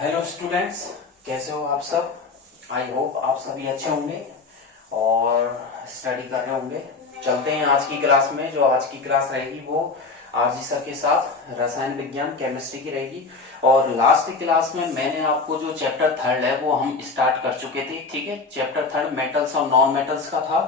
Hello students, कैसे हो आप सब। आई होप आप सभी अच्छे होंगे और स्टडी कर रहे होंगे। चलते हैं आज की क्लास में। जो आज की क्लास रहेगी वो आरजी सर के साथ रसायन विज्ञान केमिस्ट्री की रहेगी। और लास्ट क्लास में मैंने आपको जो चैप्टर थर्ड है वो हम स्टार्ट कर चुके थे। ठीक है, चैप्टर थर्ड मेटल्स और नॉन मेटल्स का था,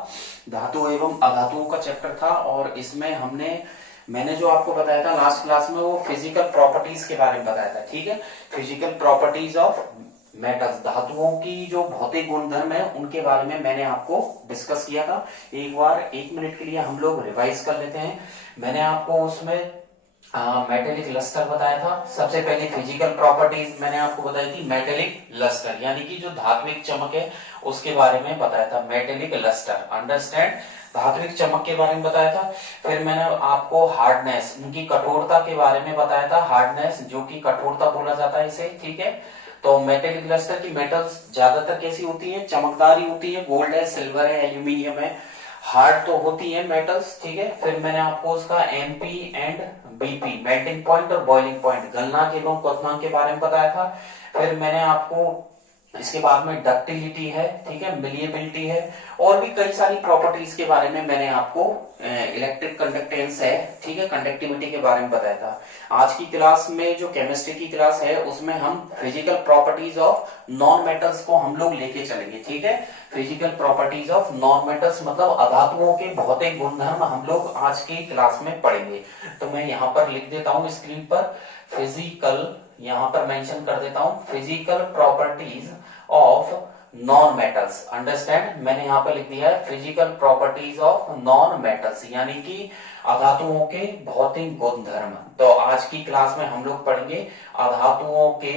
धातु एवं अधातुओं का चैप्टर था। और इसमें मैंने जो आपको बताया था लास्ट क्लास में वो फिजिकल प्रॉपर्टीज के बारे में बताया था। ठीक है, फिजिकल प्रॉपर्टीज ऑफ मेटल्स, धातुओं की जो भौतिक गुणधर्म है उनके बारे में मैंने आपको डिस्कस किया था। एक बार 1 मिनट के लिए हम लोग रिवाइज कर लेते हैं। मैंने आपको उसमें मेटेलिक लस्टर बताया था। सबसे पहले फिजिकल प्रॉपर्टीज मैंने आपको बताई थी मेटेलिक लस्टर, यानी कि जो धात्विक चमक है उसके बारे में बताया था। मेटेलिक लस्टर, अंडरस्टैंड, धात्विक चमक के बारे में बताया था। फिर मैंने आपको हार्डनेस, उनकी कठोरता के बारे में बताया था। हार्डनेस जो कि कठोरता बोला जाता है इसे। ठीक है, तो मेटेलिक लस्टर की मेटल्स ज्यादातर कैसी होती है, चमकदार ही होती है। गोल्ड है, सिल्वर है, एल्यूमिनियम है, हार्ड तो होती है मेटल्स। ठीक है, फिर मैंने आपको उसका MP and BP, melting point और बॉइलिंग पॉइंट, गलनांक एवं क्वथनांक के बारे में बताया था। फिर मैंने आपको इसके बाद में डक्टिलिटी है, ठीक है, मिलिएबिलिटी है, और भी कई सारी प्रॉपर्टीज के बारे में मैंने आपको, इलेक्ट्रिक कंडक्टेंस है, ठीक है, कंडक्टिविटी के बारे में बताया था। आज की क्लास में जो केमिस्ट्री की क्लास है उसमें हम physical properties of non metals को हम लोग लेके चलेंगे। ठीक है, physical properties of non metals मतलब अधातुओं के भौतिक गुणधर्म हम लोग आज की क्लास में पढ़ेंगे। तो मैं यहाँ पर लिख देता हूँ स्क्रीन पर फिजिकल, यहां पर मेंशन कर देता हूं physical properties of non metals. Understand, मैंने यहां पर लिख दिया है physical properties of non metals, यानी कि अधातुओं के भौतिक गुणधर्म। तो आज की क्लास में हम लोग पढ़ेंगे अधातुओं के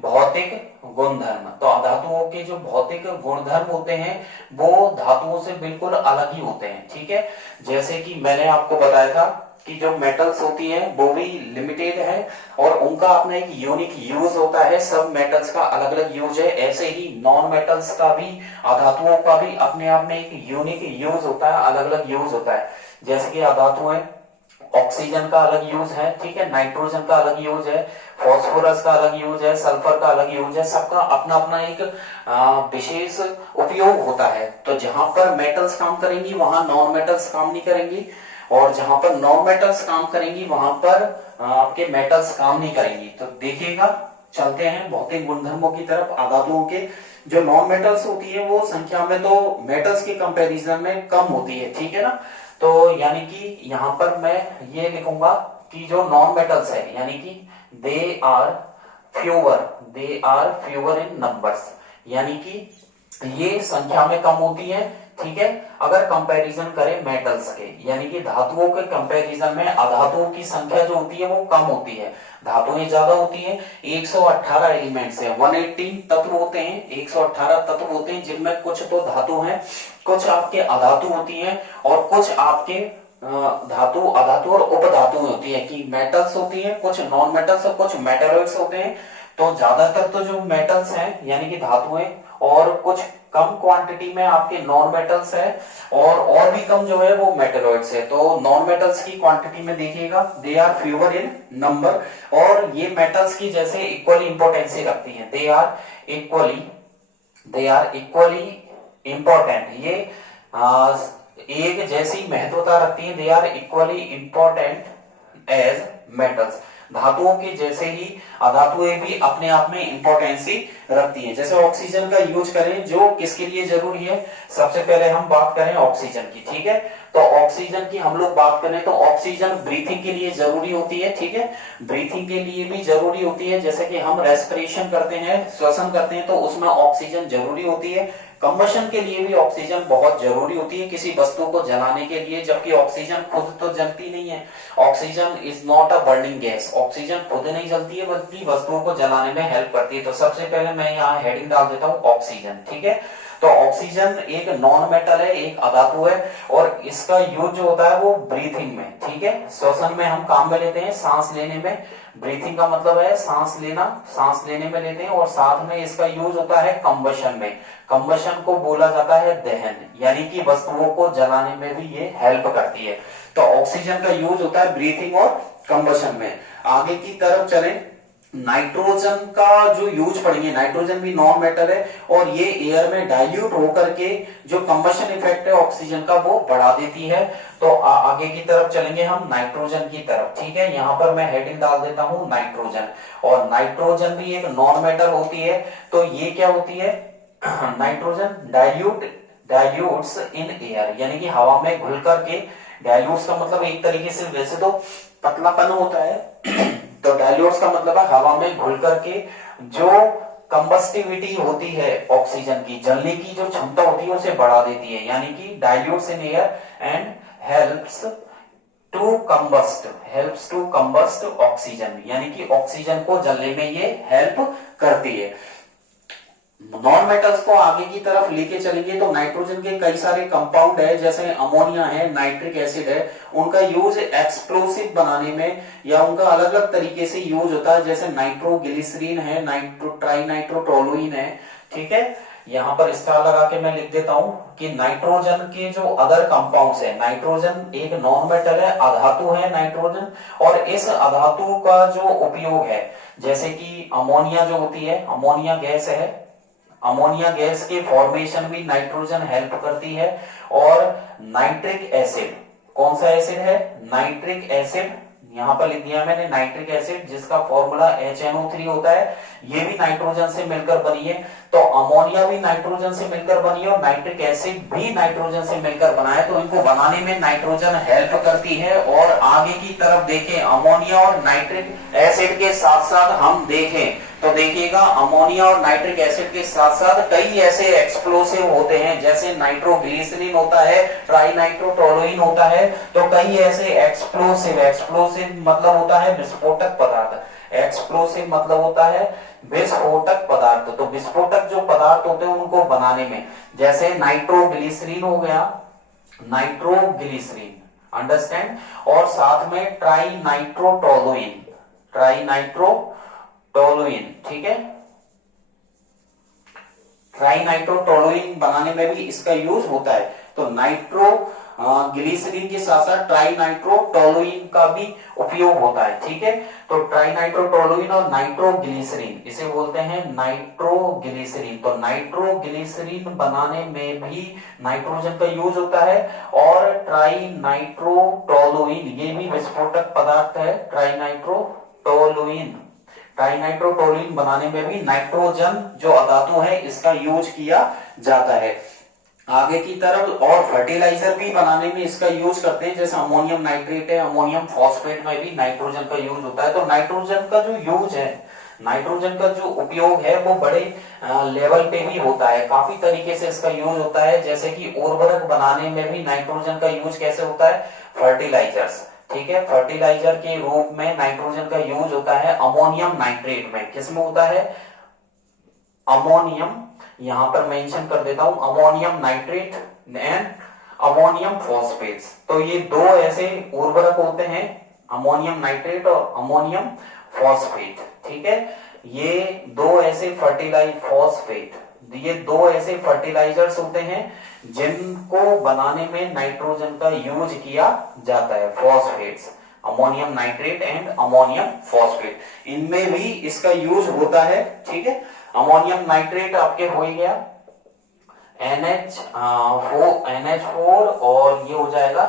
भौतिक गुणधर्म। तो अधातुओं के जो भौतिक गुणधर्म होते हैं वो धातुओं से बिल्कुल अलग ही होते हैं। ठीक है, जैसे कि मैंने आपको बताया था कि जो मेटल्स होती हैं वो भी लिमिटेड है और उनका अपना एक यूनिक यूज होता है। सब मेटल्स का अलग अलग यूज है। ऐसे ही नॉन मेटल्स का भी, अधातुओं का भी अपने आप में एक यूनिक यूज होता है, अलग अलग यूज होता है। जैसे कि अधातु है, ऑक्सीजन का अलग यूज है, ठीक है, नाइट्रोजन का अलग यूज है, फॉस्फोरस का अलग यूज है, सल्फर का अलग यूज है। सबका अपना अपना एक विशेष उपयोग होता है। तो जहां पर मेटल्स काम करेंगी वहां नॉन मेटल्स काम नहीं करेंगी, और जहां पर नॉन मेटल्स काम करेंगी वहां पर आपके मेटल्स काम नहीं करेंगी। तो देखिएगा, चलते हैं भौतिक गुणधर्मों की तरफ। अधातुओं के जो नॉन मेटल्स होती है वो संख्या में तो मेटल्स के कंपैरिजन में कम होती है। ठीक है ना, तो यानी कि यहां पर मैं ये लिखूंगा कि जो नॉन मेटल्स है यानी कि they are fewer, they are fewer in numbers, यानी कि ये संख्या में कम होती है। ठीक है, अगर कंपैरिजन करें मेटल्स के, यानी कि धातुओं के कंपैरिजन में अधातुओं की संख्या जो होती है वो कम होती है, धातुएं ज्यादा होती हैं। 118 एलिमेंट्स है, 118 तत्व होते हैं, 118 तत्व होते हैं, जिनमें कुछ तो धातु हैं, कुछ आपके अधातु होती हैं, और कुछ आपके धातु, अधातु और उपधातु होती है। कि मेटल्स होती हैं, कुछ नॉन मेटल्स और कुछ मेटेलॉइड्स होते हैं। तो ज्यादातर तो जो मेटल्स हैं यानी कि धातुएं, और कुछ कम क्वांटिटी में आपके नॉन मेटल्स है, और भी कम जो है वो मेटेलॉइड्स है। तो नॉन मेटल्स की क्वांटिटी में देखिएगा they are fewer in number, और ये मेटल्स की जैसे इक्वली इंपोर्टेंसी रखती हैं। दे आर इक्वली इंपॉर्टेंट, ये एक जैसी महत्वता रखती है। They are equally important as metals, धातुओं के जैसे ही अधातुएं भी अपने आप में इंपॉर्टेंसी रखती हैं। जैसे ऑक्सीजन का यूज करें, जो किसके लिए जरूरी है, सबसे पहले हम बात करें ऑक्सीजन की। ठीक है, तो ऑक्सीजन की हम लोग बात करें तो ऑक्सीजन ब्रीथिंग के लिए जरूरी होती है। ठीक है, ब्रीथिंग के लिए भी जरूरी होती है। जैसे कि हम रेस्पिरेशन करते हैं, श्वसन करते हैं, तो उसमें ऑक्सीजन जरूरी होती है। कंबशन के लिए भी ऑक्सीजन बहुत जरूरी होती है, किसी वस्तु को जलाने के लिए, जबकि ऑक्सीजन खुद तो जलती नहीं है। Oxygen is not a burning gas, oxygen खुद नहीं जलती है बल्कि वस्तुओं को जलाने में हेल्प करती है। तो सबसे पहले मैं यहाँ हेडिंग डाल देता हूँ ऑक्सीजन। ठीक है, तो ऑक्सीजन एक नॉन मेटल है, एक अधातु है, और इसका यूज जो होता है वो ब्रीथिंग में, ठीक है, श्वसन में हम काम में लेते हैं, सांस लेने में। ब्रीथिंग का मतलब है सांस लेना, सांस लेने में लेते हैं, और साथ में इसका यूज होता है कंबशन में। कंबशन को बोला जाता है दहन, यानी कि वस्तुओं को जलाने में भी ये हेल्प करती है। तो ऑक्सीजन का यूज होता है ब्रीथिंग और कंबशन में। आगे की तरफ चलें नाइट्रोजन का जो यूज पढ़ेंगे, नाइट्रोजन भी नॉन मेटल है और ये एयर में डाइल्यूट होकर के जो कंबशन इफेक्ट है ऑक्सीजन का वो बढ़ा देती है। तो आगे की तरफ चलेंगे हम नाइट्रोजन की तरफ, ठीक है। यहाँ पर मैं हेडिंग डाल देता हूं नाइट्रोजन, और नाइट्रोजन भी एक नॉन मेटल होती है। तो ये क्या होती है, नाइट्रोजन डाइल्यूट्स इन एयर, यानी कि हवा में घुल करके, डाइल्यूट्स का मतलब एक तरीके से वैसे तो पतलापन होता है तो डाइल्यूट्स का मतलब है हवा में घुल करके जो कंबस्टिविटी होती है ऑक्सीजन की, जलने की जो क्षमता होती है उसे बढ़ा देती है, यानी कि dilutes in air and helps to combust oxygen, यानी कि ऑक्सीजन को जलने में ये हेल्प करती है। नॉन मेटल्स को आगे की तरफ लेके चलेंगे तो नाइट्रोजन के कई सारे कंपाउंड है, जैसे अमोनिया है, नाइट्रिक एसिड है, उनका यूज एक्सप्लोसिव बनाने में या उनका अलग अलग तरीके से यूज होता है, जैसे नाइट्रोग्लिसरीन है, ट्राइनाइट्रोटोलुइन है, ठीक है। यहाँ पर स्टार लगा के मैं लिख देता हूं कि नाइट्रोजन के जो अदर कंपाउंड्स है, नाइट्रोजन एक नॉन मेटल है, अधातु है नाइट्रोजन, और इस अधातु का जो उपयोग है, जैसे कि अमोनिया जो होती है, अमोनिया गैस है, अमोनिया गैस के फॉर्मेशन भी नाइट्रोजन हेल्प करती है। और नाइट्रिक एसिड, कौन सा एसिड है, नाइट्रिक एसिड, यहां पर लिख दिया मैंने नाइट्रिक एसिड, जिसका फॉर्मूला HNO3 होता है, ये भी नाइट्रोजन से मिलकर बनी है। तो अमोनिया भी नाइट्रोजन से मिलकर बनी है और नाइट्रिक एसिड भी नाइट्रोजन से मिलकर बना है, तो इनको बनाने में नाइट्रोजन हेल्प करती है। और आगे की तरफ देखें, अमोनिया और नाइट्रिक एसिड के साथ साथ हम देखें तो देखिएगा, अमोनिया और नाइट्रिक एसिड के साथ साथ कई ऐसे एक्सप्लोसिव होते हैं, जैसे नाइट्रोग्लिसरीन होता है, ट्राइनाइट्रोटोलुइन होता है, तो कई ऐसे एक्सप्लोसिव मतलब होता है विस्फोटक पदार्थ, एक्सप्लोसिव मतलब होता है विस्फोटक पदार्थ। तो विस्फोटक जो पदार्थ होते हैं उनको बनाने में, जैसे नाइट्रोग्लिसरीन हो गया, नाइट्रोग्लिसरीन, अंडरस्टैंड, और साथ में ट्राइनाइट्रोटोलुइन, ठीक है, ट्राइनाइट्रोटोलुइन बनाने में भी इसका यूज होता है। तो नाइट्रो ग्लिसरीन के साथ साथ ट्राइनाइट्रोटोलुइन का भी उपयोग होता है, ठीक है। तो ट्राइनाइट्रोटोलुइन और नाइट्रोग्लिसरीन, इसे बोलते हैं नाइट्रोग्लिसरीन। तो नाइट्रोग्लिसरीन बनाने में भी नाइट्रोजन का यूज होता है। और ट्राइनाइट्रोटोलुइन ये भी विस्फोटक पदार्थ है, ट्राइनाइट्रोटोलुइन बनाने में भी नाइट्रोजन जो अधातु है इसका यूज किया जाता है। आगे की तरफ और फर्टिलाइजर भी बनाने में इसका यूज करते हैं, जैसे अमोनियम नाइट्रेट है, अमोनियम फॉस्फेट में भी नाइट्रोजन का यूज होता है। तो नाइट्रोजन का जो यूज है, नाइट्रोजन का जो उपयोग है वो बड़े लेवल पे भी होता है, काफी तरीके से इसका यूज होता है। जैसे कि उर्वरक बनाने में भी नाइट्रोजन का यूज कैसे होता है, फर्टिलाइजर्स, ठीक है, फर्टिलाइजर के रूप में नाइट्रोजन का यूज होता है अमोनियम नाइट्रेट में। किसमें होता है, अमोनियम, यहां पर मेंशन कर देता हूं, ammonium nitrate and ammonium phosphates. तो ये दो ऐसे उर्वरक होते हैं, अमोनियम नाइट्रेट और अमोनियम फॉस्फेट, ठीक है। ये दो ऐसे ये दो ऐसे फर्टिलाइजर्स होते हैं जिनको बनाने में नाइट्रोजन का यूज किया जाता है, phosphates, ammonium nitrate and ammonium phosphate, इनमें भी इसका यूज होता है, ठीक है। अमोनियम नाइट्रेट आपके हो ही गया NH4 और ये हो जाएगा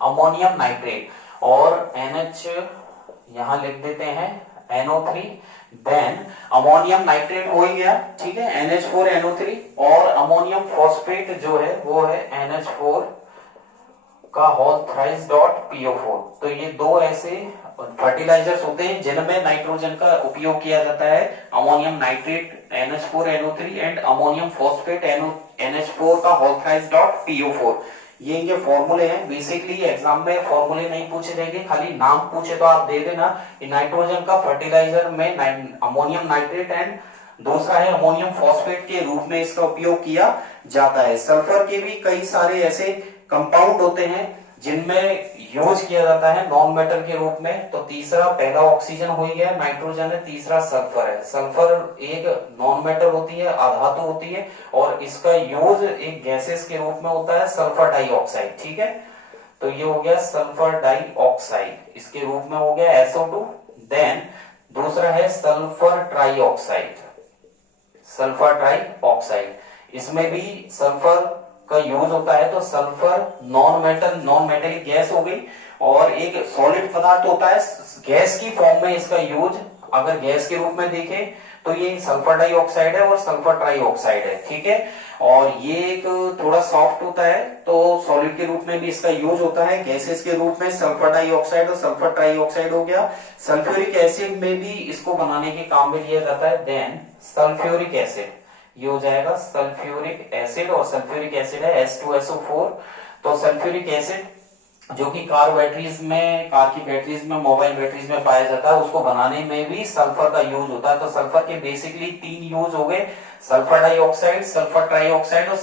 अमोनियम नाइट्रेट, और NH यहां लिख देते हैं NO3, देन अमोनियम नाइट्रेट हो ही गया, ठीक है, NH4NO3, और अमोनियम फॉस्फेट जो है वो है NH4 का होल थ्राइस डॉट PO4। तो ये दो ऐसे फर्टिलाइजर्स होते हैं जिनमें नाइट्रोजन का उपयोग किया जाता है, ammonium nitrate NH4NO3 and ammonium phosphate NH4 का होल थ्राइस डॉट PO4। ये इनके फॉर्मूले हैं। बेसिकली एग्जाम में फॉर्मूले नहीं पूछे जाएंगे, खाली नाम पूछे तो आप दे देना कि नाइट्रोजन का फर्टिलाइजर में अमोनियम नाइट्रेट एंड दूसरा है अमोनियम फॉस्फेट के रूप में इसका उपयोग किया जाता है। सल्फर के भी कई सारे ऐसे कंपाउंड होते हैं जिनमें यूज किया जाता है नॉन मेटल के रूप में। तो तीसरा, पहला ऑक्सीजन हो गया, नाइट्रोजन है, तीसरा सल्फर है। सल्फर एक नॉन मेटल होती है, अधातु होती है, और इसका यूज एक गैसेस के रूप में होता है, सल्फर डाइऑक्साइड, ठीक है। तो ये हो गया सल्फर डाइऑक्साइड, इसके रूप में हो गया SO2। देन दूसरा है सल्फर ट्राइऑक्साइड, सल्फर ट्राइऑक्साइड, इसमें भी सल्फर का यूज होता है। तो सल्फर नॉन मेटेलिक गैस हो गई, और एक सॉलिड पदार्थ होता है गैस की फॉर्म में इसका यूज अगर गैस के रूप में देखें तो ये सल्फर डाइऑक्साइड है और सल्फर ट्राइऑक्साइड है, ठीक है। और ये एक थोड़ा सॉफ्ट होता है, तो सॉलिड के रूप में भी इसका यूज होता है, गैसेस के रूप में सल्फर डाइऑक्साइड और सल्फर ट्राइऑक्साइड हो गया। सल्फ्यूरिक एसिड में भी इसको बनाने के काम में लिया जाता है। देन सल्फ्यूरिक एसिड, ये हो जाएगा सल्फ्यूरिक एसिड, और सल्फ्यूरिक एसिड है H2SO4। तो सल्फ्यूरिक एसिड जो कि कार बैटरीज में, कार की बैटरीज में, मोबाइल बैटरीज में पाया जाता है, उसको बनाने में भी सल्फर का यूज होता है। तो सल्फर के बेसिकली 3 यूज हो गए, सल्फर डाइऑक्साइड, सल्फर ट्राइऑक्साइड और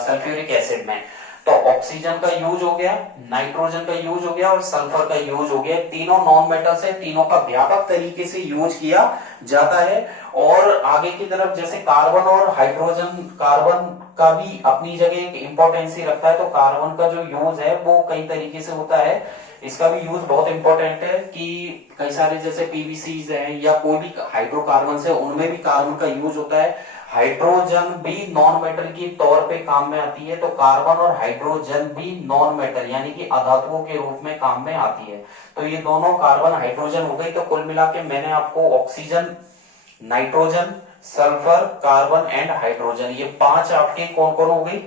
सल्फ्यूरिक एसिड में। तो ऑक्सीजन का यूज हो गया, नाइट्रोजन का यूज हो गया और सल्फर का यूज हो गया। तीनों नॉन मेटल्स है, तीनों का व्यापक तरीके से यूज किया जाता है। और आगे की तरफ जैसे कार्बन और हाइड्रोजन, कार्बन का भी अपनी जगह एक इंपॉर्टेंसी रखता है। तो कार्बन का जो यूज है वो कई तरीके से होता है, इसका भी यूज बहुत इंपॉर्टेंट है कि कई सारे जैसे पीवीसीज हैं या कोई भी हाइड्रोकार्बन है, उनमें भी कार्बन का यूज होता है। हाइड्रोजन भी नॉन मेटल की तौर पे काम में आती है। तो कार्बन और हाइड्रोजन भी नॉन मेटल यानी कि अधातुओं के रूप में काम में आती है। तो ये दोनों कार्बन हाइड्रोजन हो गई। तो कुल मिला के मैंने आपको oxygen, nitrogen, sulphur, carbon and hydrogen, ये 5 आपके कौन कौन हो गई,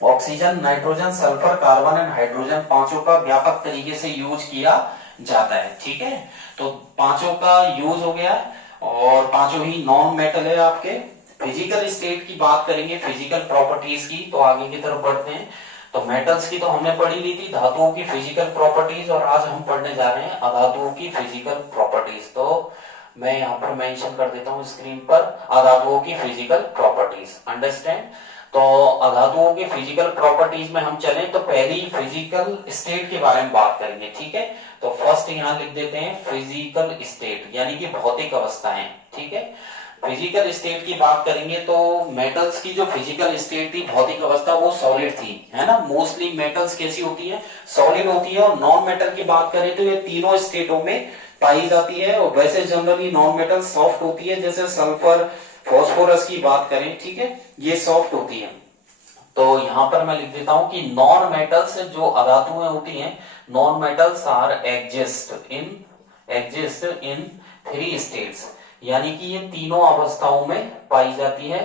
oxygen, nitrogen, sulphur, carbon and hydrogen, पांचों का व्यापक तरीके से यूज किया जाता है, ठीक है। तो पांचों का यूज हो गया और पांचों ही नॉन मेटल है आपके। फिजिकल स्टेट की बात करेंगे, फिजिकल प्रॉपर्टीज की, तो आगे की तरफ बढ़ते हैं। तो मेटल्स की तो हमने पढ़ी ली थी, धातुओं की फिजिकल प्रॉपर्टीज, और आज हम पढ़ने जा रहे हैं अधातुओं की फिजिकल प्रॉपर्टीज। तो मैं यहाँ पर मेंशन कर देता हूँ स्क्रीन पर अधातुओं की फिजिकल प्रॉपर्टीज, अंडरस्टैंड। तो अधातुओं के फिजिकल प्रॉपर्टीज में हम चलें तो पहली फिजिकल स्टेट के बारे में बात करेंगे, ठीक है। तो फर्स्ट यहाँ लिख देते हैं फिजिकल स्टेट यानी कि भौतिक अवस्थाएं, ठीक है। फिजिकल स्टेट की बात करेंगे तो मेटल्स की जो फिजिकल स्टेट थी, भौतिक अवस्था, वो सॉलिड थी, है ना। मोस्टली मेटल्स कैसी होती है, सॉलिड होती है। और नॉन मेटल की बात करें तो ये तीनों स्टेटों में पाई जाती है। और वैसे जनरली नॉन मेटल सॉफ्ट होती है, जैसे सल्फर, फॉस्फोरस की बात करें, ठीक है, ये सॉफ्ट होती है। तो यहां पर मैं लिख देता हूं कि नॉन मेटल्स जो अधातुएं होती हैं, non metals are exist in 3 states, यानी कि ये तीनों अवस्थाओं में पाई जाती है।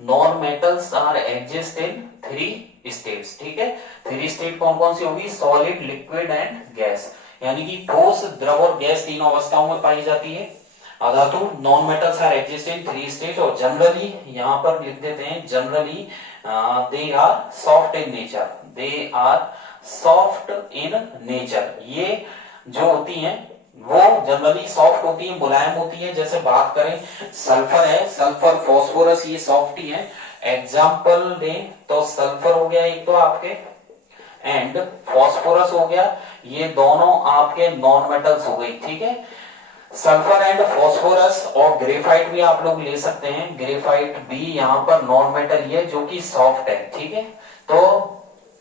Non metals are exist in 3 states, ठीक है। 3 स्टेट कौन कौन सी होगी, सॉलिड, लिक्विड एंड गैस, यानी कि ठोस, द्रव और गैस तीनों अवस्थाओं में पाई जाती है अधातु। Non metals are exist in 3 state, और जनरली यहां पर लिख देते हैं, generally they are soft in nature, they are soft in nature. ये जो होती हैं वो जनरली सॉफ्ट होती है, मुलायम होती है। जैसे बात करें सल्फर है, सल्फर, फॉस्फोरस, ये सॉफ्ट ही है। एग्जाम्पल दें तो सल्फर हो गया एक तो आपके, एंड फॉस्फोरस हो गया, ये दोनों आपके नॉन मेटल्स हो गई, ठीक है। सल्फर एंड फॉस्फोरस, और ग्रेफाइट भी आप लोग ले सकते हैं, ग्रेफाइट भी यहाँ पर नॉन मेटल ही है जो कि सॉफ्ट है, ठीक है। तो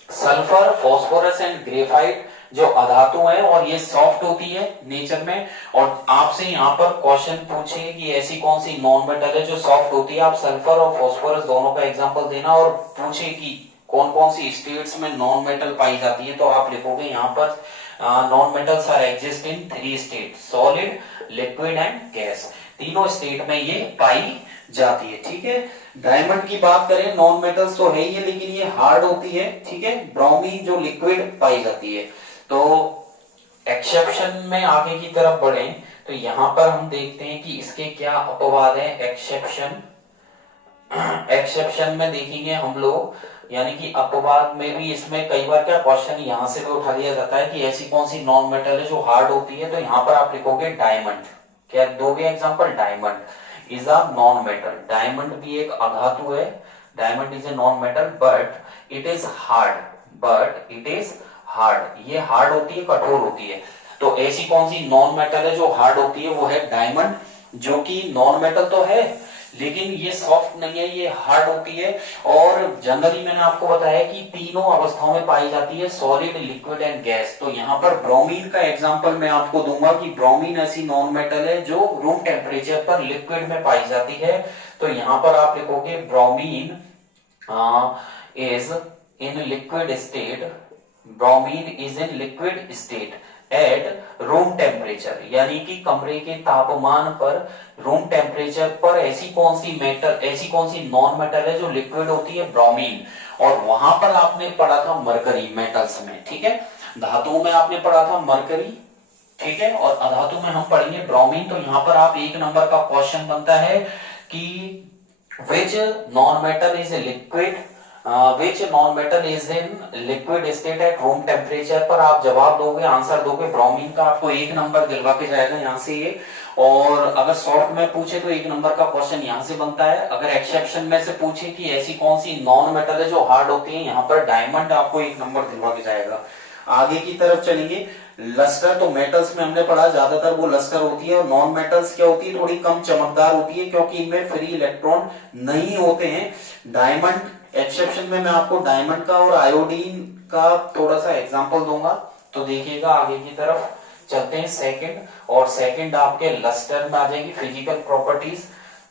सल्फर, फॉस्फोरस एंड ग्रेफाइट जो अधातु है और ये सॉफ्ट होती है नेचर में। और आपसे यहाँ पर क्वेश्चन पूछे कि ऐसी कौन सी नॉन मेटल है जो सॉफ्ट होती है, आप सल्फर और फॉस्फोरस दोनों का एग्जांपल देना और पूछे कि कौन कौन सी स्टेट्स में नॉन मेटल पाई जाती है। तो आप लिखोगे यहाँ पर non metals are exist in 3 state, solid, liquid and gas, तीनों स्टेट में ये पाई जाती है, ठीक है। डायमंड की बात करें, नॉन मेटल्स तो है ही है लेकिन ये हार्ड होती है, ठीक है। ब्रोमीन जो लिक्विड पाई जाती है। तो एक्सेप्शन में आगे की तरफ बढ़े तो यहां पर हम देखते हैं कि इसके क्या अपवाद है। एक्सेप्शन में देखेंगे हम लोग, यानी कि अपवाद में भी इसमें कई बार क्या क्वेश्चन यहां से भी उठा लिया जाता है कि ऐसी कौन सी नॉन मेटल है जो हार्ड होती है। तो यहां पर आप लिखोगे डायमंड, क्या दोगे example, diamond is a non metal. Diamond भी एक अधातु है, diamond is a non metal but it is hard, ये हार्ड होती है, कठोर होती है। तो ऐसी कौन सी नॉन मेटल है जो हार्ड होती है, वो है डायमंड, जो कि नॉन मेटल तो है लेकिन ये सॉफ्ट नहीं है, ये हार्ड होती है। और जनरली मैंने आपको बताया कि तीनों अवस्थाओं में पाई जाती है, सॉलिड, लिक्विड एंड गैस। तो यहाँ पर ब्रोमीन का एग्जांपल मैं आपको दूंगा कि ब्रोमीन ऐसी नॉन मेटल है जो रूम टेम्परेचर पर लिक्विड में पाई जाती है। तो यहाँ पर आप लिखोगे bromine is in liquid state, bromine is in liquid state at room temperature, यानी कि कमरे के तापमान पर, रूम टेम्परेचर पर ऐसी कौन सी मेटल, ऐसी कौन सी नॉन मेटल है जो लिक्विड होती है, ब्रोमीन। और वहां पर आपने पढ़ा था मरकरी मेटल्स में, ठीक है, धातुओं में आपने पढ़ा था मरकरी, ठीक है, और अधातु में हम पढ़ेंगे ब्रोमीन। तो यहाँ पर आप 1 नंबर का क्वेश्चन बनता है कि which non-metal is liquid, which non-metal is in liquid state at room temperature, पर आप जवाब दोगे, आंसर दोगे ब्रोमीन का, आपको 1 नंबर दिलवा के जाएगा यहाँ से ये। और अगर शॉर्ट में पूछे तो 1 नंबर का क्वेश्चन यहाँ से बनता है। अगर एक्सेप्शन में से पूछे कि ऐसी कौन सी नॉन मेटल है जो हार्ड होती है, यहाँ पर डायमंड आपको 1 नंबर दिलवा के जाएगा। आगे की तरफ चलेंगे। लस्टर, तो मेटल्स में हमने पढ़ा ज्यादातर वो लस्टर होती है, और नॉन मेटल्स क्या होती है, थोड़ी कम चमकदार होती है क्योंकि इनमें फ्री इलेक्ट्रॉन नहीं होते हैं। डायमंड एक्सेप्शन में मैं आपको डायमंड का और आयोडीन का थोड़ा सा एग्जांपल दूंगा। तो देखिएगा आगे की तरफ चलते हैं। सेकंड, और सेकंड आपके लस्टर में आ जाएगी फिजिकल प्रॉपर्टीज।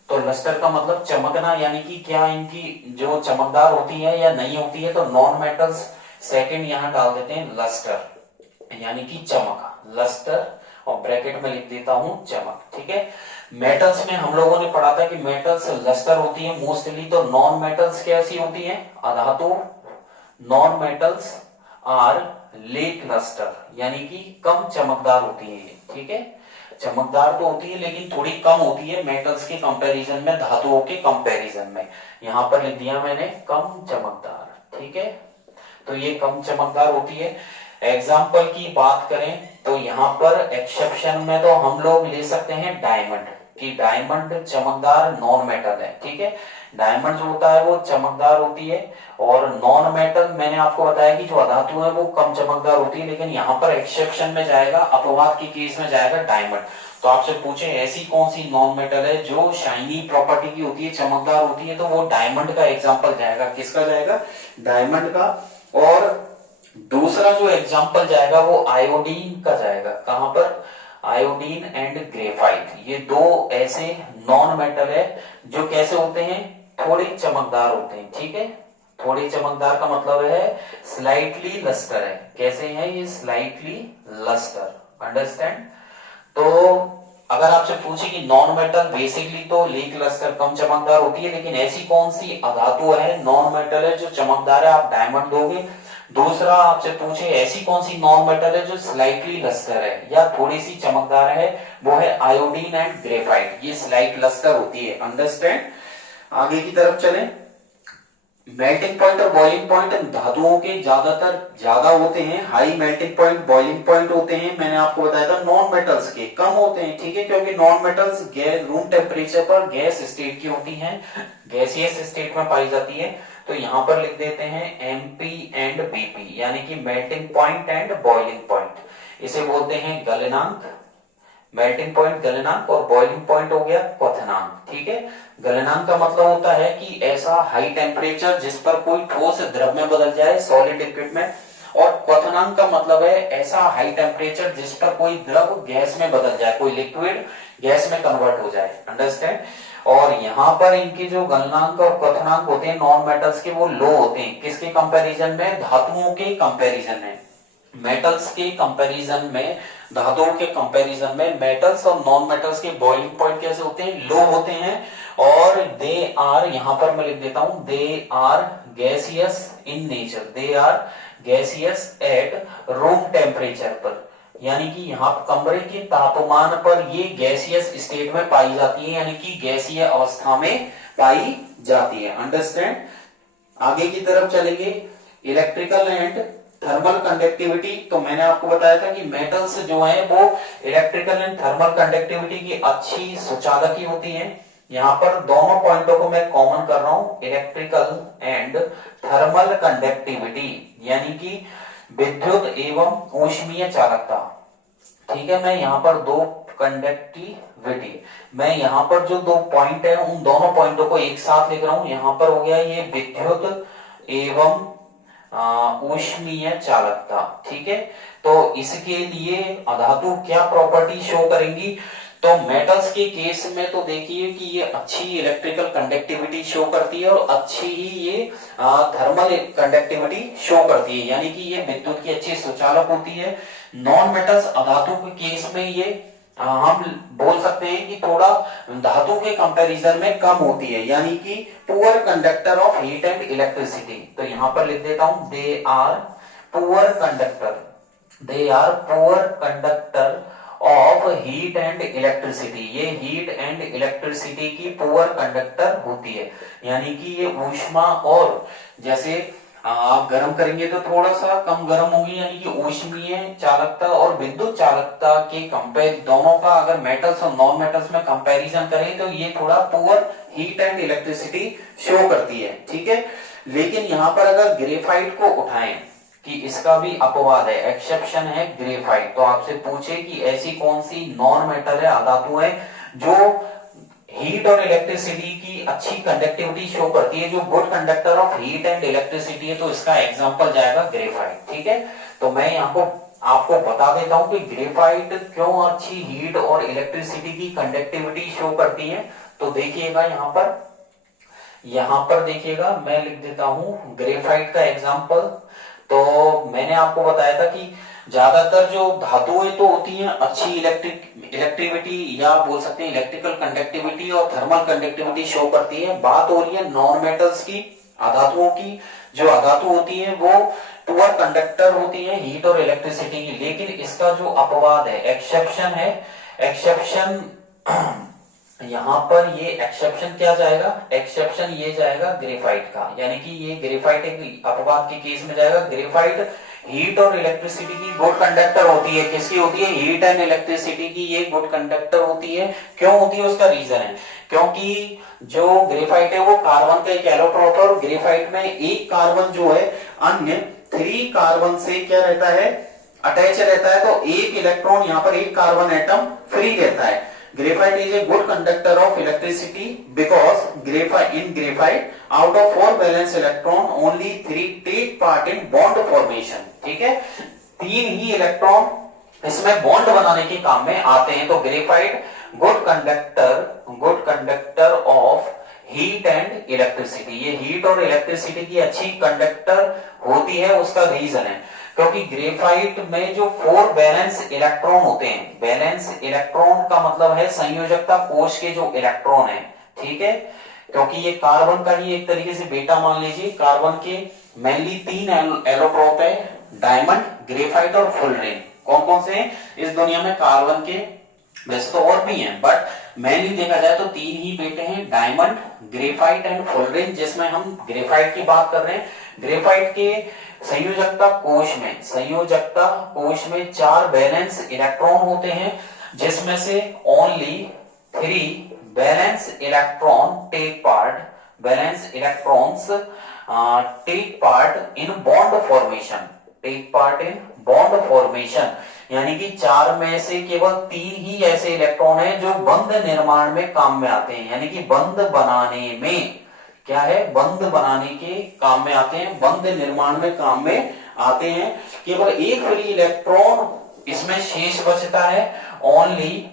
तो लस्टर का मतलब चमकना, यानी कि क्या इनकी जो चमकदार होती है या नहीं होती है। तो नॉन मेटल्स सेकंड यहां डाल देते हैं लस्टर, यानी कि चमक, लस्टर, और ब्रैकेट में लिख देता हूं चमक, ठीक है। मेटल्स में हम लोगों ने पढ़ा था कि मेटल्स लस्टर होती है मोस्टली। तो नॉन मेटल्स कैसी होती है, अधातु, non metals are lack luster, यानी कि कम चमकदार होती है, ठीक है। चमकदार तो होती है लेकिन थोड़ी कम होती है मेटल्स के कंपैरिजन में, धातुओं के कंपैरिजन में। यहां पर लिख दिया मैंने कम चमकदार, ठीक है। तो ये कम चमकदार होती है। एग्जाम्पल की बात करें तो यहाँ पर एक्सेप्शन में तो हम लोग ले सकते हैं डायमंड, कि डायमंड चमकदार नॉन मेटल है, ठीक है। डायमंड जो होता है वो चमकदार होती है, और नॉन मेटल मैंने आपको बताया कि जो अधातु है वो कम चमकदार होती है। लेकिन यहाँ पर एक्सेप्शन में जाएगा, अपवाद के केस में जाएगा डायमंड। तो आपसे पूछे ऐसी कौन सी नॉन मेटल है जो शाइनी प्रॉपर्टी की होती है, चमकदार होती है, तो वो डायमंड का एग्जाम्पल जाएगा। किसका जाएगा, डायमंड का। और दूसरा जो एग्जांपल जाएगा वो आयोडीन का जाएगा। कहां पर, आयोडीन एंड ग्रेफाइट, ये दो ऐसे नॉन मेटल है जो कैसे होते हैं, थोड़े चमकदार होते हैं, ठीक है। थोड़े चमकदार का मतलब है स्लाइटली लस्टर है। कैसे है ये, स्लाइटली लस्टर, अंडरस्टैंड। तो अगर आपसे पूछे कि नॉन मेटल, बेसिकली तो लेक लस्टर कम चमकदार होती है, लेकिन ऐसी कौन सी अधातु है, नॉन मेटल है जो चमकदार है, आप डायमंड दोगे। दूसरा आपसे पूछे ऐसी कौन सी नॉन मेटल है जो स्लाइटली लस्टर है या थोड़ी सी चमकदार है, वो है आयोडीन एंड ग्रेफाइट, ये स्लाइट लस्टर होती है, अंडरस्टैंड। आगे की तरफ चलें। मेल्टिंग पॉइंट और बॉइलिंग पॉइंट धातुओं के ज्यादातर ज्यादा होते हैं, high melting point, boiling point होते हैं। मैंने आपको बताया था नॉन मेटल्स के कम होते हैं, ठीक है, क्योंकि non metals gas, room temperature पर गैस स्टेट की होती हैं, गैसियस स्टेट में पाई जाती है। तो यहां पर लिख देते हैं एमपी एंड बीपी, यानी कि melting point and boiling point. इसे बोलते हैं गलनांक, मेल्टिंग पॉइंट गलनांक, और बॉइलिंग पॉइंट हो गया क्वथनांक, ठीक है। गलनांक का मतलब होता है कि ऐसा हाई टेम्परेचर जिस पर कोई ठोस द्रव में बदल जाए, सॉलिड लिक्विड में। और क्वथनांक का मतलब है ऐसा हाई टेम्परेचर जिस पर कोई द्रव गैस में बदल जाए, कोई लिक्विड गैस में कन्वर्ट हो जाए, अंडरस्टैंड। और यहाँ पर इनके जो गलनांक और क्वथनांक होते हैं नॉन मेटल्स के, वो लो होते हैं। किसके कंपैरिजन में, धातुओं के कंपैरिजन में। मेटल्स के कंपैरिजन में, धातुओं के कंपैरिजन में मेटल्स और नॉन मेटल्स के बॉइलिंग पॉइंट कैसे होते हैं, लो होते हैं। और दे आर, यहां पर मैं लिख देता हूं, they are gaseous in nature, they are gaseous at room temperature पर, यानी कि यहाँ कमरे के तापमान पर ये गैसियस स्टेट में पाई जाती है, यानी कि गैसीय अवस्था में पाई जाती है, अंडरस्टैंड। आगे की तरफ चलेंगे। इलेक्ट्रिकल एंड थर्मल कंडक्टिविटी, तो मैंने आपको बताया था कि मेटल्स जो है वो इलेक्ट्रिकल एंड थर्मल कंडक्टिविटी की अच्छी सुचालकी होती है। यहाँ पर दोनों पॉइंटों को मैं कॉमन कर रहा हूं, इलेक्ट्रिकल एंड थर्मल कंडक्टिविटी, यानी कि विद्युत एवं ऊष्मीय चालकता, ठीक है। मैं यहाँ पर दो कंडक्टिविटी। मैं यहाँ पर जो दो पॉइंट है उन दोनों पॉइंटों को एक साथ लिख रहा हूं। यहाँ पर हो गया ये विद्युत एवं ऊष्मीय चालकता, ठीक है। तो इसके लिए अधातु क्या प्रॉपर्टी शो करेंगी, तो मेटल्स के केस में तो देखिए कि ये अच्छी इलेक्ट्रिकल कंडक्टिविटी शो करती है और अच्छी ही ये थर्मल कंडक्टिविटी शो करती है, यानी कि ये विद्युत की अच्छी सुचालक होती है। नॉन मेटल्स अधातु के केस में ये हम बोल सकते हैं कि थोड़ा धातु के कंपैरिजन में कम होती है, यानी कि poor conductor of heat and electricity. तो यहां पर लिख देता हूं they are poor conductor, they are poor conductor of heat and electricity. ये हीट एंड इलेक्ट्रिसिटी की पुअर कंडक्टर होती है, यानी कि ये ऊष्मा और जैसे आप गर्म करेंगे तो थोड़ा सा कम गर्म होगी, यानी कि ऊष्मीय चालकता और विद्युत चालकता के कंपेयर दोनों का अगर मेटल्स और नॉन मेटल्स में कंपैरिजन करें तो ये थोड़ा poor heat and electricity show करती है, ठीक है। लेकिन यहाँ पर अगर ग्रेफाइट को उठाएं कि इसका भी अपवाद है, एक्सेप्शन है ग्रेफाइट, तो आपसे पूछे कि ऐसी कौन सी नॉन मेटल है, अधातु है जो हीट और इलेक्ट्रिसिटी की अच्छी कंडक्टिविटी शो करती है, जो good conductor of heat and electricity है, तो इसका एग्जांपल जाएगा ग्रेफाइट, ठीक है। तो मैं यहाँ को आपको बता देता हूं कि ग्रेफाइट क्यों अच्छी हीट और इलेक्ट्रिसिटी की कंडक्टिविटी शो करती है। तो देखिएगा यहाँ पर देखिएगा मैं लिख देता हूं ग्रेफाइट का एग्जांपल। तो मैंने आपको बताया था कि ज्यादातर जो धातुएं तो होती हैं अच्छी इलेक्ट्रिविटी या बोल सकते हैं इलेक्ट्रिकल कंडक्टिविटी और थर्मल कंडक्टिविटी शो करती है। बात हो रही है नॉन मेटल्स की, अधातुओं की। जो अधातु होती है वो पुअर कंडक्टर होती है हीट और इलेक्ट्रिसिटी की, लेकिन इसका जो अपवाद है, एक्सेप्शन है, एक्सेप्शन यहां पर ये एक्सेप्शन क्या जाएगा, एक्सेप्शन ये जाएगा ग्रेफाइट का, यानी कि ये ग्रेफाइट एक अपवाद के केस में जाएगा। ग्रेफाइट हीट और इलेक्ट्रिसिटी की गुड कंडक्टर होती है। किसकी होती है, हीट एंड इलेक्ट्रिसिटी की ये गुड कंडक्टर होती है। क्यों होती है उसका रीजन है, क्योंकि जो ग्रेफाइट है वो कार्बन का एक एलोट्रोप है और ग्रेफाइट में एक कार्बन जो है अन्य 3 कार्बन से क्या रहता है, अटैच रहता है, तो एक इलेक्ट्रॉन यहाँ पर एक कार्बन एटम फ्री रहता है। Graphite is a good conductor of electricity because in graphite out of 4 valence electron only 3 take part in bond formation, ठीक है। 3 ही इलेक्ट्रॉन इसमें बॉन्ड बनाने के काम में आते हैं। तो graphite good conductor of heat and electricity, ये हीट और इलेक्ट्रिसिटी की अच्छी कंडक्टर होती है। उसका रीजन है क्योंकि ग्रेफाइट में जो 4 वैलेंस इलेक्ट्रॉन होते हैं, वैलेंस इलेक्ट्रॉन का मतलब है संयोजकता कोश के जो इलेक्ट्रॉन है, ठीक है। क्योंकि ये कार्बन का ही एक तरीके से बेटा मान लीजिए। कार्बन के मेनली 3 एलोट्रोप है, डायमंड, ग्रेफाइट और फुलरेन। कौन कौन से हैं इस दुनिया में कार्बन के, वैसे तो और भी हैं बट मेनली देखा जाए तो 3 ही बेटे हैं, डायमंड, ग्रेफाइट एंड फुलरेन, जिसमें हम ग्रेफाइट की बात कर रहे हैं। ग्रेफाइट के संयोजकता कोश में 4 वैलेंस इलेक्ट्रॉन होते हैं, जिसमें से only 3 valence electrons take part in bond formation, यानी कि 4 में से केवल 3 ही ऐसे इलेक्ट्रॉन हैं जो बंध निर्माण में काम में आते हैं, यानी कि बंध बनाने में क्या है, बंध बनाने के काम में आते हैं, बंध निर्माण में काम में आते हैं। केवल एक फ्री इलेक्ट्रॉन इसमें शेष बचता है, ओनली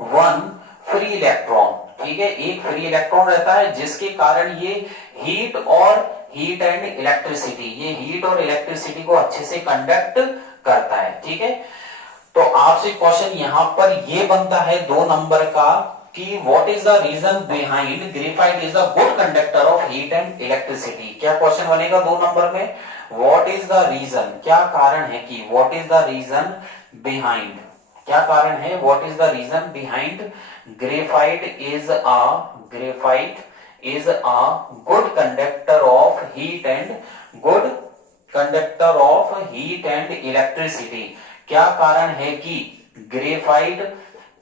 1 फ्री इलेक्ट्रॉन, ठीक है। एक फ्री इलेक्ट्रॉन रहता है जिसके कारण ये हीट एंड इलेक्ट्रिसिटी को अच्छे से कंडक्ट करता है, ठीक है। तो आपसे क्वेश्चन यहां पर ये बनता है 2 नंबर का कि what is the reason behind graphite is the good conductor of heat and electricity. क्या क्वेश्चन बनेगा 2 नंबर में, व्हाट इज द रीजन, क्या कारण है कि what is the reason behind, क्या कारण है, what is the reason behind graphite is a good conductor of heat and electricity. क्या कारण है कि ग्रेफाइट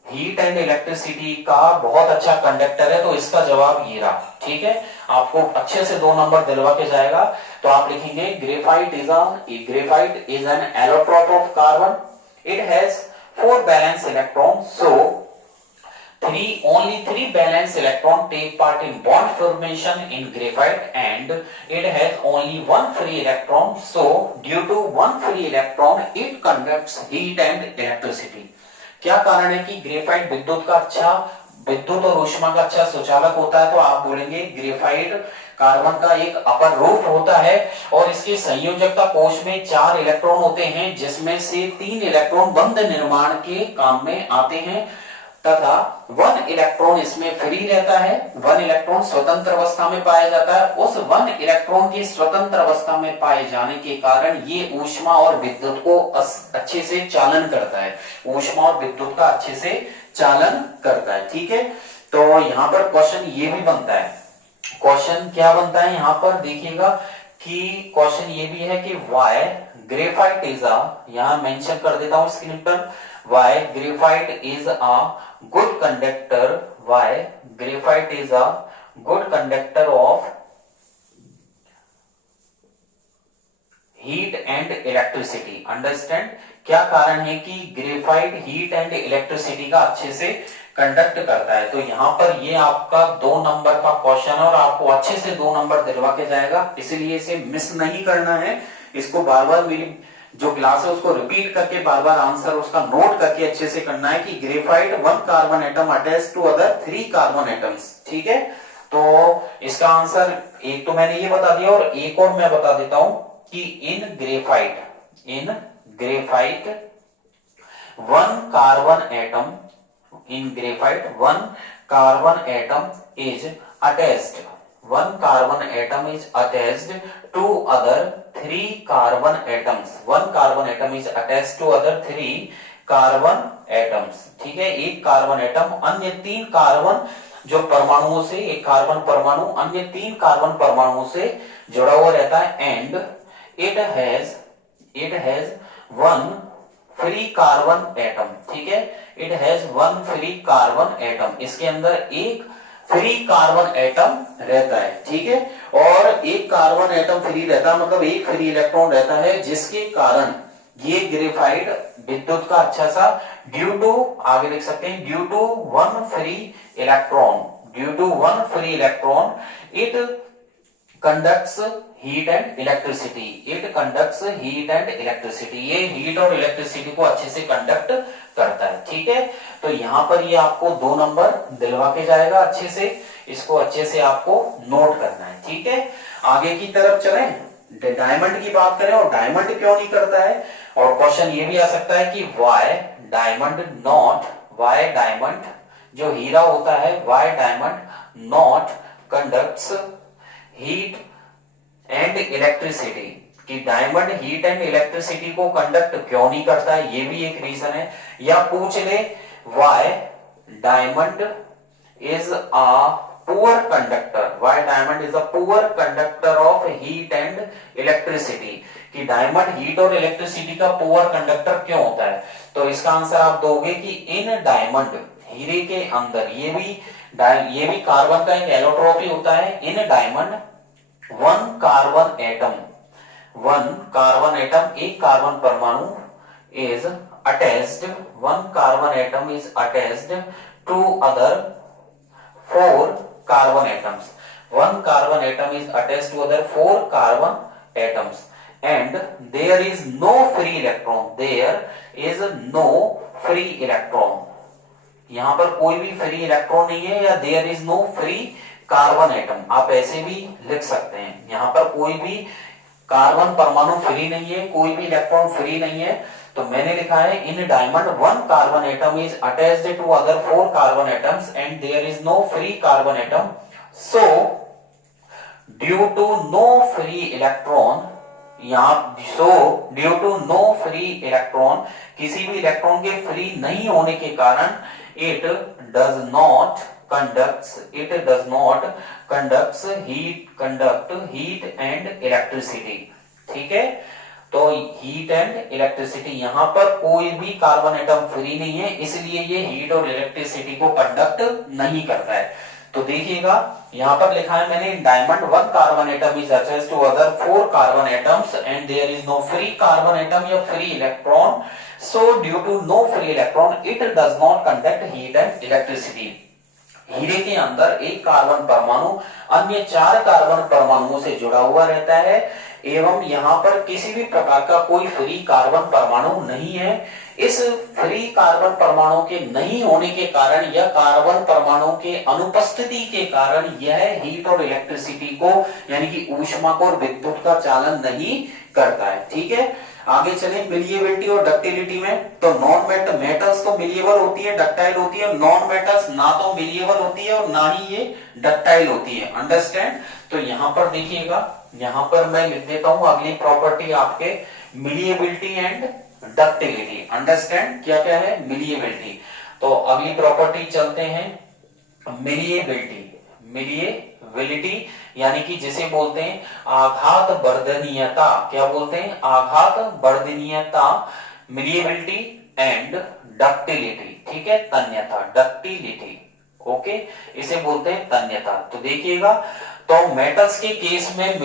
हीट एंड इलेक्ट्रिसिटी का बहुत अच्छा कंडक्टर है। तो इसका जवाब ये रहा, ठीक है। आपको अच्छे से 2 नंबर दिलवा के जाएगा। तो आप लिखेंगे graphite is an allotrope of carbon, it has 4 valence electron. So only 3 valence electron take part in bond formation in graphite, and it has only 1 free electron. So due to 1 free electron it conducts heat and electricity. क्या कारण है कि graphite विद्युत और ऊष्मा का अच्छा सुचालक होता है? तो आप बोलेंगे ग्रेफाइट कार्बन का एक अपर रूप होता है और इसके संयोजकता कोश में 4 इलेक्ट्रॉन होते हैं, जिसमें से 3 इलेक्ट्रॉन बंध निर्माण के काम में आते हैं तथा 1 इलेक्ट्रॉन इसमें फ्री रहता है। 1 इलेक्ट्रॉन स्वतंत्र अवस्था में पाया जाता है। उस 1 इलेक्ट्रॉन की स्वतंत्र अवस्था में पाए जाने के कारण ये ऊष्मा और विद्युत को अच्छे से चालन करता है। ऊष्मा और विद्युत का अच्छे से चालन करता है। ठीक है, तो यहां पर क्वेश्चन ये भी बनता है। क्वेश्चन क्या बनता है यहां पर देखिएगा कि क्वेश्चन ये भी है कि वाई ग्रेफाइट इज अ, यहां मेंशन कर देता हूं स्क्रीन पर, why graphite is a good conductor, why graphite is a good conductor of heat and electricity. Understand, क्या कारण है कि ग्रेफाइट हीट एंड इलेक्ट्रिसिटी का अच्छे से कंडक्ट करता है। तो यहां पर ये आपका 2 नंबर का क्वेश्चन है और आपको अच्छे से 2 नंबर दिलवा के जाएगा, इसलिए इसे मिस नहीं करना है। इसको बार बार मेरी जो क्लास है उसको रिपीट करके बार बार आंसर उसका नोट करके अच्छे से करना है कि graphite 1 carbon atom attach to other 3 carbon atoms. ठीक है, तो इसका आंसर एक तो मैंने ये बता दिया और एक और मैं बता देता हूं कि in graphite 1 carbon atom, in graphite 1 carbon atom is attached, 1 carbon atom is attached to other 3 carbon atoms, 1 carbon atom is attached to other 3 carbon atoms। ठीक है, एक कार्बन एटम अन्य 3 कार्बन जो परमाणुओं से, एक कार्बन परमाणु अन्य 3 कार्बन परमाणुओं से जुड़ा हुआ रहता है, and it has 1 free carbon atom. ठीक है, it has 1 free carbon atom, इसके अंदर एक फ्री कार्बन एटम रहता है। ठीक है, और एक कार्बन एटम फ्री रहता है मतलब एक फ्री इलेक्ट्रॉन रहता है, जिसके कारण ये ग्रेफाइट विद्युत का अच्छा सा ड्यू टू, आगे लिख सकते हैं, due to 1 free electron, due to 1 free electron it conducts heat and electricity, it conducts heat and electricity, ये हीट और इलेक्ट्रिसिटी को अच्छे से कंडक्ट करता है। ठीक है, तो यहां पर ये आपको 2 नंबर दिलवा के जाएगा अच्छे से, इसको अच्छे से आपको नोट करना है। ठीक है, आगे की तरफ चलें, डायमंड की बात करें और डायमंड क्यों नहीं करता है, और क्वेश्चन ये भी आ सकता है कि वाई डायमंड जो हीरा होता है, why diamond not conducts heat and electricity, कि डायमंड हीट एंड इलेक्ट्रिसिटी को कंडक्ट क्यों नहीं करता है, ये भी एक रीजन है। या पूछ ले why diamond is a poor conductor, why diamond is a poor conductor of heat and electricity, कि डायमंड हीट और इलेक्ट्रिसिटी का पुअर कंडक्टर क्यों होता है। तो इसका आंसर आप दोगे कि इन डायमंड, हीरे के अंदर, ये भी कार्बन का एक एलोट्रोपी होता है। इन डायमंड 1 कार्बन एटम, एक कार्बन परमाणु is attached, 1 carbon atom is attached to other 4 carbon atoms, 1 carbon atom is attached to other 4 carbon atoms, and there is no free electron, there is no free electron, यहां पर कोई भी free electron नहीं है, या there is no free carbon atom, आप ऐसे भी लिख सकते हैं। यहां पर कोई भी कार्बन परमाणु फ्री नहीं है, कोई भी इलेक्ट्रॉन फ्री नहीं है, तो मैंने लिखा है in diamond 1 carbon atom is attached to other 4 carbon atoms and there is no free carbon atom, so due to no free electron, due to no free electron, किसी भी इलेक्ट्रॉन के free नहीं होने के कारण it does not conduct heat and electricity। ठीक है, तो हीट एंड इलेक्ट्रिसिटी, यहां पर कोई भी कार्बन एटम फ्री नहीं है, इसलिए ये हीट और इलेक्ट्रिसिटी को कंडक्ट नहीं करता है। तो देखिएगा यहाँ पर लिखा है मैंने diamond one carbon atom is attached to other four carbon atoms and there is no free carbon atom या free electron, so due to no free electron it does not conduct heat and electricity. हीरे के अंदर एक carbon परमाणु अन्य चार carbon परमाणुओं से जुड़ा हुआ रहता है एवं यहाँ पर किसी भी प्रकार का कोई फ्री कार्बन परमाणु नहीं है। इस फ्री कार्बन परमाणु के नहीं होने के कारण या कार्बन परमाणु के अनुपस्थिति के कारण यह हीट और इलेक्ट्रिसिटी को यानी कि ऊष्मा को और विद्युत का चालन नहीं करता है। ठीक है, आगे चले मिलिएबिलिटी और डक्टिलिटी में। तो नॉन मेटल्स तो मिलिएबल होती है, डक्टाइल होती है, नॉन मेटल्स ना तो मिलिएबल होती है और ना ही ये डक्टाइल होती है। अंडरस्टैंड। तो यहां पर देखिएगा, यहां पर मैं लिख देता हूं अगली प्रॉपर्टी आपके मिलिएबिलिटी एंड डक्टिलिटी। अंडरस्टैंड क्या क्या है मिलिएबिलिटी। तो अगली प्रॉपर्टी चलते हैं मिलिएबिलिटी। मिलिएबिलिटी यानी कि जिसे बोलते हैं आघात वर्धनीयता। क्या बोलते हैं? आघात वर्धनीयता। मिलिएबिलिटी एंड डक्टिलिटी। ठीक है, तन्यता, डक्टिलिटी। ओके, इसे बोलते हैं तन्यता। तो देखिएगा, तो मेटल्स के केस में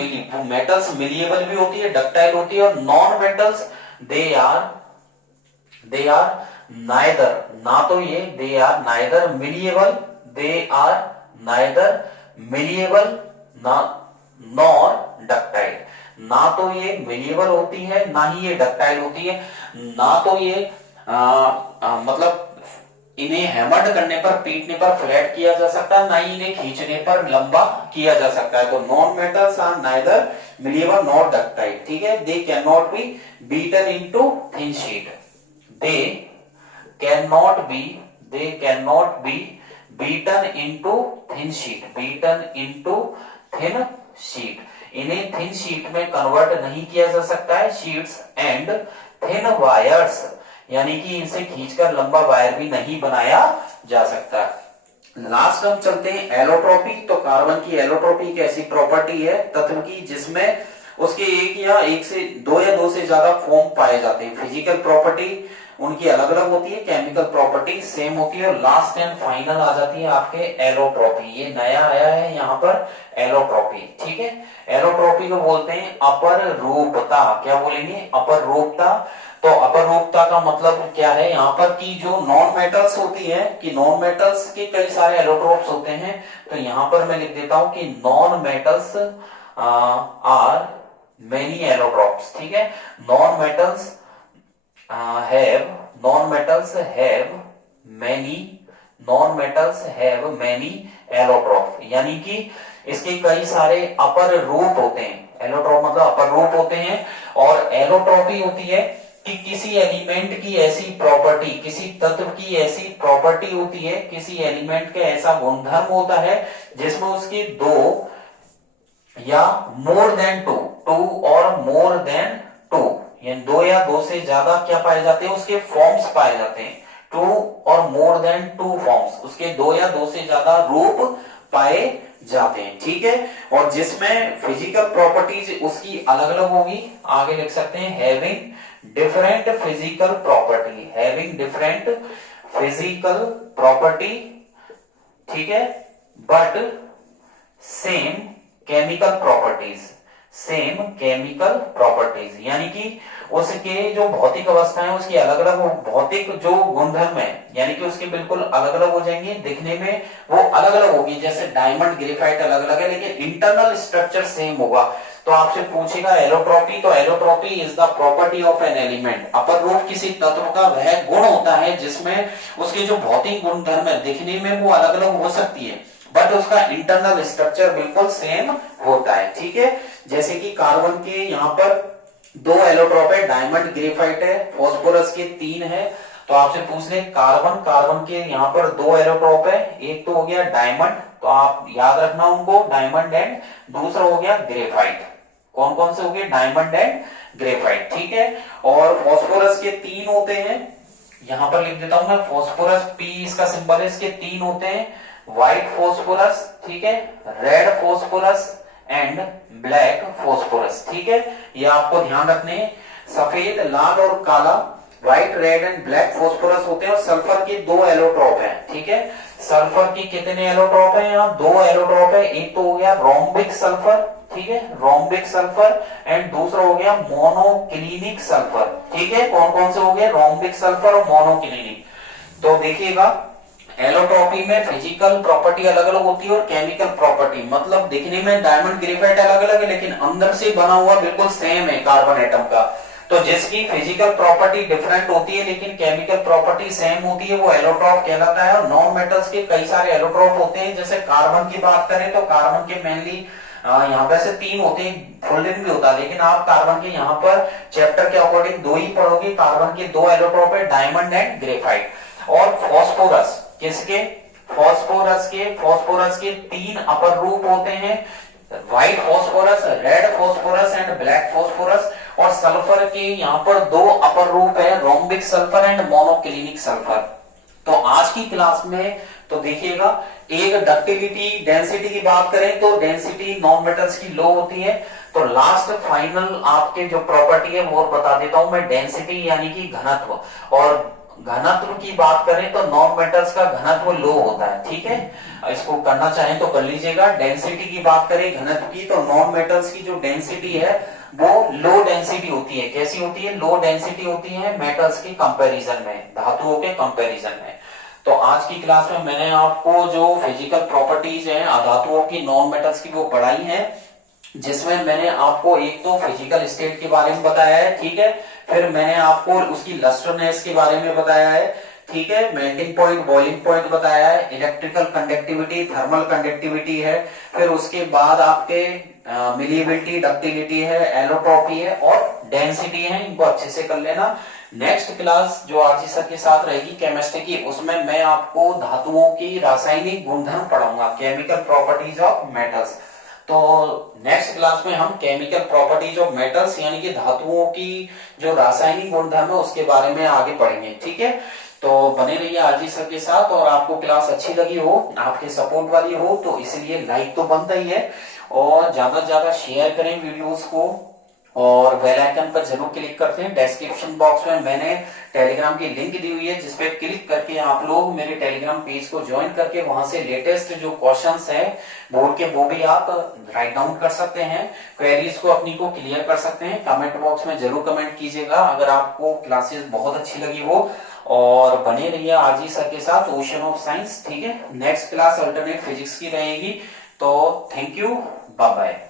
मेटल्स मिलिएबल भी होती है, डक्टाइल होती है, और non metals they are neither, ना तो ये they are neither malleable, they are neither malleable nor ductile. ना तो ये मिलिएबल होती है ना ही ये डक्टाइल होती है। ना तो ये मतलब इन्हें हैमर्ड करने पर, पीटने पर फ्लैट किया जा सकता है, ना ही इन्हें खींचने पर लंबा किया जा सकता है। तो non metals are neither malleable nor ductile. ठीक है, they can not be beaten into thin sheet. They can not be beaten into thin sheet. Beaten into thin sheet. इन्हें थिन शीट में कन्वर्ट नहीं किया जा सकता है। शीट्स एंड थिन वायर्स यानी कि इनसे खींचकर लंबा वायर भी नहीं बनाया जा सकता। लास्ट हम चलते हैं एलोट्रोपी। तो कार्बन की एलोट्रोपी एक ऐसी प्रॉपर्टी है तत्व की जिसमें उसके दो या दो से ज्यादा फॉर्म पाए जाते हैं। फिजिकल प्रॉपर्टी उनकी अलग अलग होती है, केमिकल प्रॉपर्टी सेम होती है, और लास्ट एंड फाइनल आ जाती है आपके एलोट्रोपी। ये नया आया है यहाँ पर एलोट्रोपी। ठीक है, एलोट्रोपी को बोलते हैं अपर रूपता। क्या बोलेंगे? अपर रूपता। तो अपर रूपता का मतलब क्या है यहाँ पर कि जो नॉन मेटल्स होती है कि नॉन मेटल्स के कई सारे एलोट्रोप्स होते हैं। तो यहाँ पर मैं लिख देता हूं कि non metals are many allotropes. ठीक है, non metals have many allotrope. यानी कि इसके कई सारे अपर रूप होते हैं। एलोट्रोप मतलब अपर रूप होते हैं। और एलोट्रोपी होती है कि किसी एलिमेंट की ऐसी प्रॉपर्टी, किसी तत्व की ऐसी प्रॉपर्टी होती है, किसी एलिमेंट का ऐसा गुणधर्म होता है जिसमें उसके दो या मोर देन टू और मोर देन टू, यानी दो या दो से ज्यादा क्या पाए जाते हैं? उसके फॉर्म्स पाए जाते हैं। टू और मोर देन टू फॉर्म्स, उसके दो या दो से ज्यादा रूप पाए जाते हैं। ठीक है, और जिसमें फिजिकल प्रॉपर्टीज उसकी अलग अलग होगी। आगे लिख सकते हैं having different physical property. Having different physical property. ठीक है, but same chemical properties. Same chemical properties यानी कि उसके जो भौतिक अवस्था है उसकी अलग अलग भौतिक जो गुणधर्म है यानी कि उसके बिल्कुल अलग अलग हो जाएंगे। दिखने में वो अलग अलग होगी, जैसे डायमंड ग्रेफाइट अलग अलग है लेकिन इंटरनल स्ट्रक्चर सेम होगा। तो आपसे पूछेगा एलोट्रोपी, तो allotropy is the property of an element. अपर रूप किसी तत्व का वह गुण होता है जिसमें उसके जो भौतिक गुणधर्म है दिखने में वो अलग अलग हो सकती है बट उसका इंटरनल स्ट्रक्चर बिल्कुल सेम होता है। ठीक है, जैसे कि कार्बन के यहाँ पर दो एलोट्रोप है, डायमंड ग्रेफाइट है, फास्फोरस के 3 है। तो आपसे पूछ ले कार्बन के यहाँ पर दो एलोट्रोप है, एक तो हो गया डायमंड, तो आप याद रखना उनको, डायमंड एंड दूसरा हो गया ग्रेफाइट। कौन कौन से हो गए? Diamond and graphite. ठीक है, और फास्फोरस के 3 होते हैं, यहां पर लिख देता हूं मैं फास्फोरस, पी इसका सिंबल है, इसके 3 होते हैं, व्हाइट फास्फोरस, ठीक है, red phosphorus and black phosphorus. ठीक है, ये आपको ध्यान रखने। सफेद, लाल और काला, white, red and black phosphorus होते हैं और सल्फर के 2 एलोट्रोप हैं। ठीक है, सल्फर की कितने एलोट्रॉप है? यहाँ 2 एलोट्रॉप है। एक तो हो गया रोम्बिक सल्फर, ठीक है, रोम्बिक सल्फर, एंड दूसरा हो गया मोनोक्लिनिक सल्फर। ठीक है, कौन कौन से हो गए? रोम्बिक सल्फर और मोनोक्लिनिक। तो देखिएगा एलोट्रॉपी में फिजिकल प्रॉपर्टी अलग अलग होती है और केमिकल प्रॉपर्टी, मतलब दिखने में डायमंड ग्रेफाइट अलग अलग है लेकिन अंदर से बना हुआ बिल्कुल सेम है कार्बन एटम का। तो जिसकी फिजिकल प्रॉपर्टी डिफरेंट होती है लेकिन केमिकल प्रॉपर्टी सेम होती है वो एलोट्रॉप कहलाता है। और नॉन मेटल्स के कई सारे एलोट्रॉप होते हैं, जैसे कार्बन की बात करें तो कार्बन के मेनली यहाँ पे से 3 होते हैं, फोल्डिंग भी होता है, लेकिन आप कार्बन के यहाँ पर चैप्टर के अकॉर्डिंग 2 ही पढ़ोगे। कार्बन के 2 एलोट्रॉप है, डायमंड एंड ग्रेफाइट। और फॉस्फोरस किसके? फॉस्फोरस के 3 अपर रूप होते हैं, white phosphorus, red phosphorus and black phosphorus. और सल्फर के यहाँ पर 2 अपर रूप है, rhombic sulphur and monoclinic sulphur. तो आज की क्लास में तो देखिएगा, एक डक्टिलिटी डेंसिटी की बात करें तो डेंसिटी नॉन मेटल्स की लो होती है। तो लास्ट फाइनल आपके जो प्रॉपर्टी है वो बता देता हूं मैं, डेंसिटी यानी कि घनत्व। और घनत्व की बात करें तो नॉन मेटल्स का घनत्व लो होता है। ठीक है, इसको करना चाहें तो कर लीजिएगा। डेंसिटी की बात करें घनत्व की, तो नॉन मेटल्स की जो डेंसिटी है वो लो डेंसिटी होती है। कैसी होती है? लो डेंसिटी होती है मेटल्स के कंपैरिजन में, धातुओं के कंपैरिजन में। तो आज की क्लास में मैंने आपको जो फिजिकल प्रॉपर्टीज हैं धातुओं की, नॉन मेटल्स की, वो पढ़ाई है, जिसमें मैंने आपको एक तो फिजिकल स्टेट के बारे में बताया है, ठीक है, फिर मैंने आपको उसकी लस्टरनेस के बारे में बताया है, ठीक है, मेल्टिंग पॉइंट, बॉइलिंग पॉइंट बताया है, इलेक्ट्रिकल कंडक्टिविटी, थर्मल कंडक्टिविटी है, फिर उसके बाद आपके मिलिएबिलिटी, डक्टिलिटी है, एलोट्रॉपी है और डेंसिटी है। इनको अच्छे से कर लेना। नेक्स्ट क्लास जो आरजी सर के साथ रहेगी केमिस्ट्री की, उसमें मैं आपको धातुओं की रासायनिक गुणधर्म पढ़ाऊंगा, केमिकल प्रॉपर्टीज ऑफ मेटल्स। तो नेक्स्ट क्लास में हम केमिकल प्रॉपर्टीज ऑफ मेटल्स यानी कि धातुओं की जो रासायनिक गुणधर्म है उसके बारे में आगे पढ़ेंगे। ठीक है, तो बने रहिए आरजी सर के साथ। और आपको क्लास अच्छी लगी हो, आपके सपोर्ट वाली हो, तो इसलिए लाइक तो बनता ही है, और ज्यादा से ज्यादा शेयर करें वीडियोस को, और बेल आइकन पर जरूर क्लिक करते हैं। डिस्क्रिप्शन बॉक्स में मैंने टेलीग्राम की लिंक दी हुई है, जिसपे क्लिक करके आप लोग मेरे टेलीग्राम पेज को ज्वाइन करके वहां से लेटेस्ट जो क्वेश्चंस है बोर्ड के वो भी आप राइट डाउन कर सकते हैं, क्वेरीज को अपनी को क्लियर कर सकते हैं। कमेंट बॉक्स में जरूर कमेंट कीजिएगा अगर आपको क्लासेस बहुत अच्छी लगी हो, और बने रहिए आरजी सर के साथ, ओशन ऑफ साइंस। ठीक है, नेक्स्ट क्लास अल्टरनेट फिजिक्स की रहेगी। तो थैंक यू, बाय बाय।